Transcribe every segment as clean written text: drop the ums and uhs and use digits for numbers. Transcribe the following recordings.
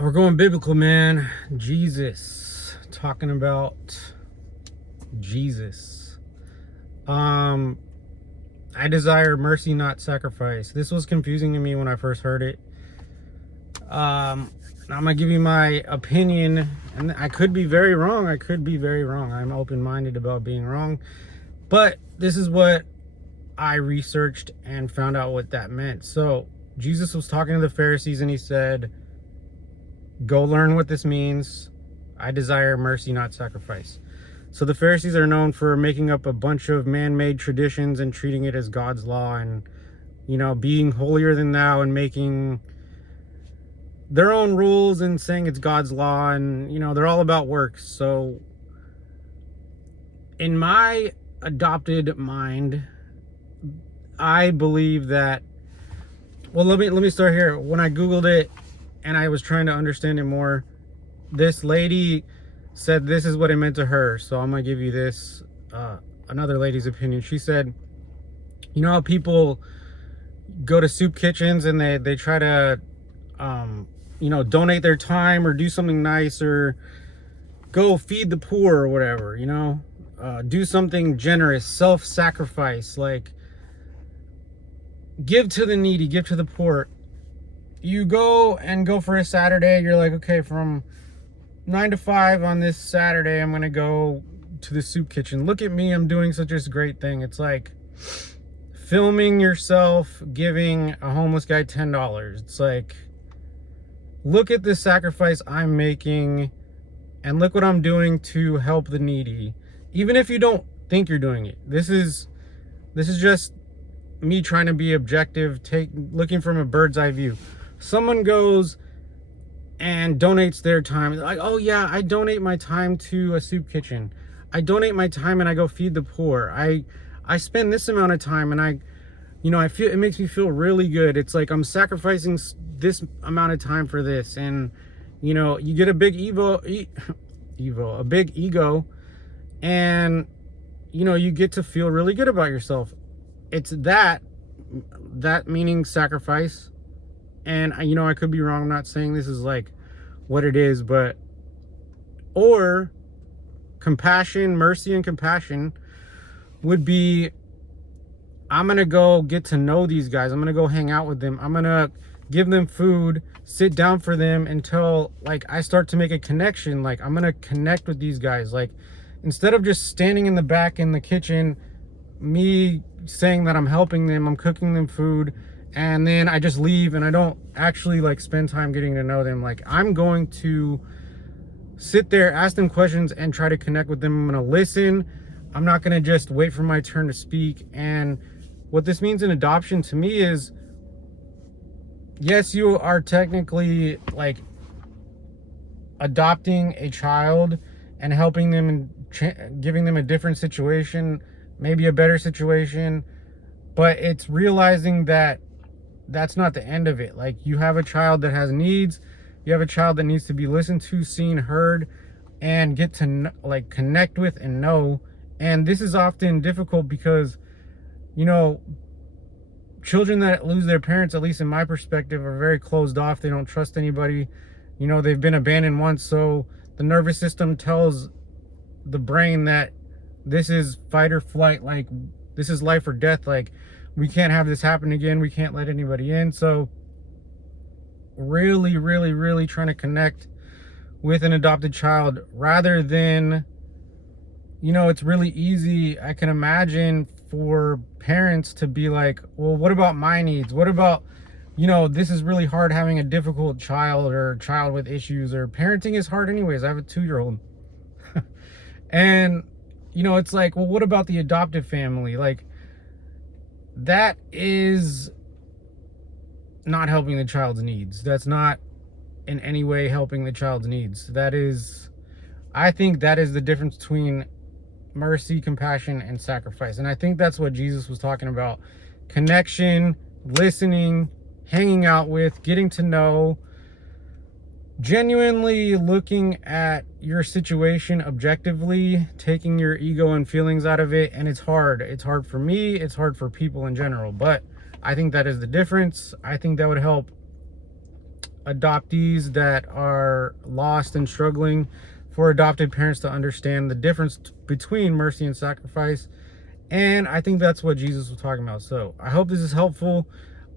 We're going biblical, man. Jesus. Talking about Jesus. Um, I desire mercy, not sacrifice. This was confusing to me when I first heard it. I'm gonna give you my opinion, and I could be very wrong. I'm open-minded about being wrong, but this is what I researched and found out what that meant. So Jesus was talking to the Pharisees, and he said, "Go learn what this means. I desire mercy, not sacrifice." So the Pharisees are known for making up a bunch of man-made traditions and treating it as God's law, and being holier than thou, and making their own rules and saying it's God's law, and they're all about works. So in my adopted mind, I believe that, well, let me start here. When I googled it and I was trying to understand it more, this lady said this is what it meant to her. So I'm gonna give you this another lady's opinion. She said, how people go to soup kitchens and they try to donate their time or do something nice, or go feed the poor or whatever, do something generous, self-sacrifice, like give to the needy, give to the poor. You go for a Saturday, you're like, okay, from 9 to 5 on this Saturday, I'm gonna go to the soup kitchen. Look at me, I'm doing such a great thing. It's like filming yourself giving a homeless guy $10. It's like, look at the sacrifice I'm making, and look what I'm doing to help the needy. Even if you don't think you're doing it. This is just me trying to be objective, looking from a bird's eye view. Someone goes and donates their time, like, oh yeah, I donate my time to a soup kitchen. I donate my time and I go feed the poor. I spend this amount of time, and I feel, it makes me feel really good. It's like I'm sacrificing this amount of time for this, and you get a big a big ego, and you get to feel really good about yourself. It's that meaning sacrifice. And I could be wrong. I'm not saying this is like what it is, but or compassion, mercy and compassion would be, I'm going to go get to know these guys. I'm going to go hang out with them. I'm going to give them food, sit down for them until like I start to make a connection. Like I'm going to connect with these guys. Like instead of just standing in the back in the kitchen, me saying that I'm helping them, I'm cooking them food, and then I just leave and I don't actually like spend time getting to know them. Like I'm going to sit there, ask them questions, and try to connect with them. I'm going to listen. I'm not going to just wait for my turn to speak. And what this means in adoption to me is, yes, you are technically like adopting a child and helping them and giving them a different situation, maybe a better situation, but it's realizing that that's not the end of it. Like you have a child that has needs, you have a child that needs to be listened to, seen, heard, and get to like connect with and know. And this is often difficult because children that lose their parents, at least in my perspective, are very closed off. They don't trust anybody. They've been abandoned once, so the nervous system tells the brain that this is fight or flight, like this is life or death, like we can't have this happen again, we can't let anybody in. So really, really, really trying to connect with an adopted child, rather than, it's really easy, I can imagine, for parents to be like, well, what about my needs? What about, this is really hard having a difficult child, or child with issues, or parenting is hard anyways. I have a 2-year-old. And it's like, well, what about the adoptive family? Like that is not helping the child's needs. That's not in any way helping the child's needs. I think that is the difference between mercy, compassion, and sacrifice. And I think that's what Jesus was talking about. Connection, listening, hanging out with, getting to know, genuinely looking at your situation objectively, taking your ego and feelings out of it. And it's hard. It's hard for me. It's hard for people in general. But I think that is the difference. I think that would help adoptees that are lost and struggling, for adopted parents to understand the difference between mercy and sacrifice. And I think that's what Jesus was talking about. So I hope this is helpful.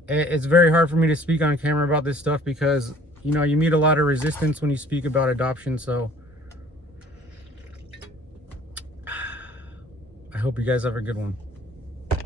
It's very hard for me to speak on camera about this stuff because, you know, you meet a lot of resistance when you speak about adoption. So I hope you guys have a good one.